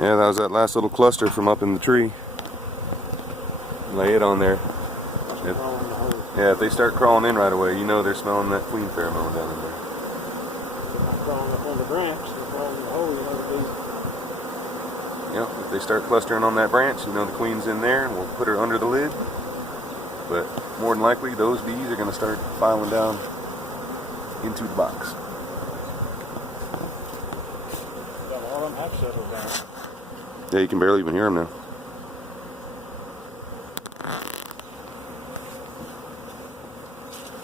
Yeah, that was that last little cluster from up in the tree. Lay it on there. Yeah, if they start crawling in right away, you know they're smelling that queen pheromone down in there. Crawling up on the branch, they're crawling in the hole, you know. Yep, if they start clustering on that branch, you know the queen's in there, and we'll put her under the lid. But more than likely, those bees are going to start filing down into the box. A lot of them have settled down. Yeah, you can barely even hear them now.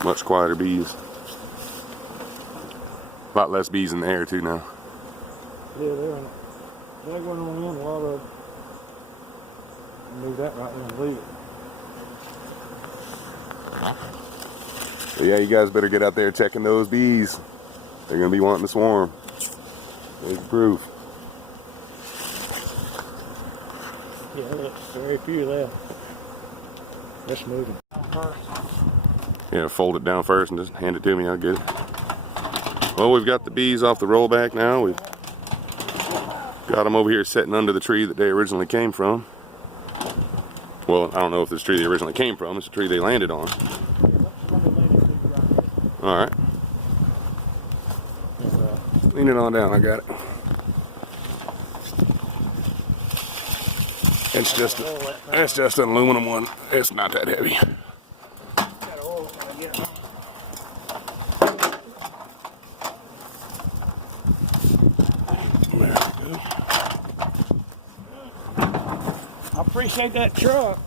Much quieter bees. A lot less bees in the air too now. Yeah, they're going on in a lot of. Move that right in and leave it. So yeah, you guys better get out there checking those bees. They're gonna be wanting to swarm. There's proof. Yeah, there's very few left. Just moving. Yeah, fold it down first and just hand it to me. I'll get it. Well, we've got the bees off the rollback now. We've got them over here sitting under the tree that they originally came from. Well, I don't know if this tree they originally came from. It's the tree they landed on. Alright. Lean it on down. I got it. It's just an aluminum one. It's not that heavy. I appreciate that truck.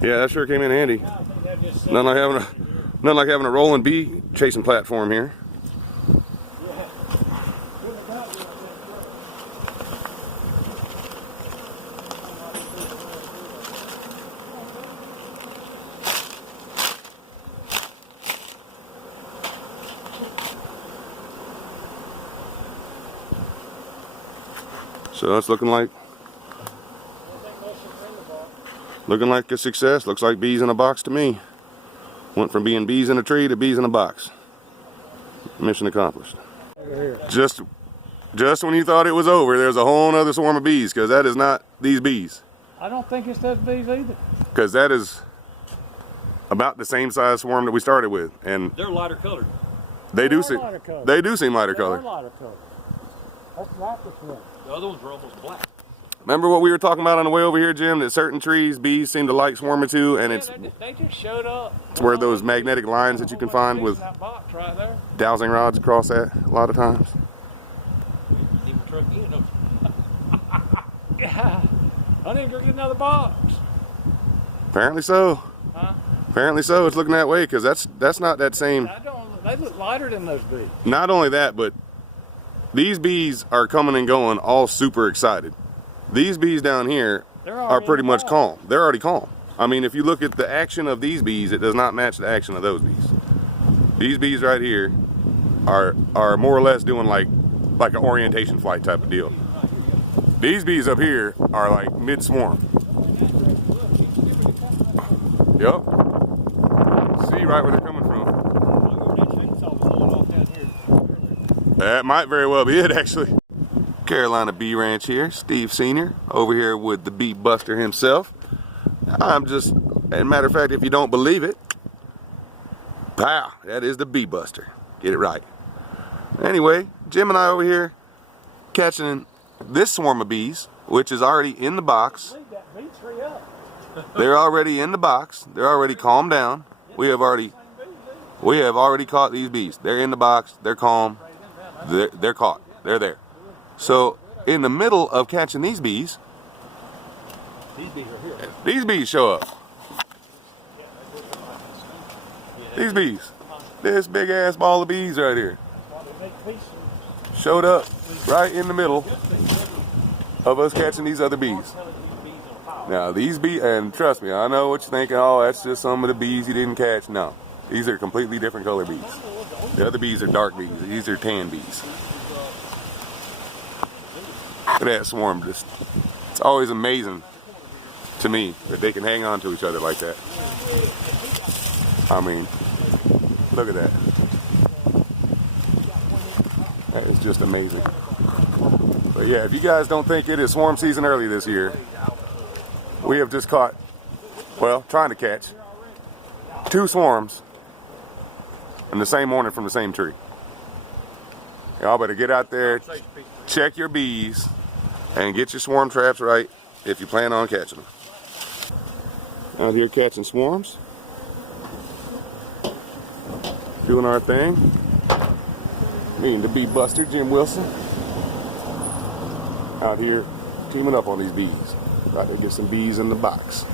Yeah, that sure came in handy. Nothing like having a rolling bee chasing platform here. So it's looking like a success. Looks like bees in a box to me. Went from being bees in a tree to bees in a box. Mission accomplished. Just when you thought it was over, there's a whole other swarm of bees, because that is not these bees. I don't think it's those bees either. Because that is about the same size swarm that we started with, and they're lighter colored. They do seem lighter colored. That's not the swarm. The other ones were almost black. Remember what we were talking about on the way over here, Jim? That certain trees, bees seem to like swarming to, and they just showed up. It's where those magnetic lines that you can find with that box right there. dowsing rods across that a lot of times. Even truck in them. Yeah. I need to go get another box. Apparently so. Huh? Apparently so. It's looking that way, because that's not that same. They look lighter than those bees. Not only that, but these bees are coming and going all super excited. These bees down here are pretty much calm. They're already calm. I mean, if you look at the action of these bees, it does not match the action of those bees. These bees right here are more or less doing like an orientation flight type of deal. These bees up here are like mid-swarm. Yep. See right where they're coming from. That might very well be it, actually. Carolina Bee Ranch here, Steve Sr. over here with the bee buster himself. As a matter of fact, if you don't believe it, pow, that is the bee buster. Get it right. Anyway, Jim and I over here catching this swarm of bees, which is already in the box. They're already in the box. They're already calmed down. We have already caught these bees. They're in the box. They're calm. They're caught. They're there. So in the middle of catching these bees show up. These bees. This big ass ball of bees right here showed up right in the middle of us catching these other bees. Now these bees, and trust me, I know what you're thinking, oh, that's just some of the bees you didn't catch. No, these are completely different color bees. The other bees are dark bees. These are tan bees. Look at that swarm. It's always amazing to me that they can hang on to each other like that. I mean, look at that. That is just amazing. But yeah, if you guys don't think it is swarm season early this year, we have just caught, well, trying to catch 2 swarms in the same morning from the same tree. Y'all better get out there, check your bees, and get your swarm traps right if you plan on catching them. Out here catching swarms, doing our thing. Me and the bee buster, Jim Wilson, out here teaming up on these bees. About to get some bees in the box.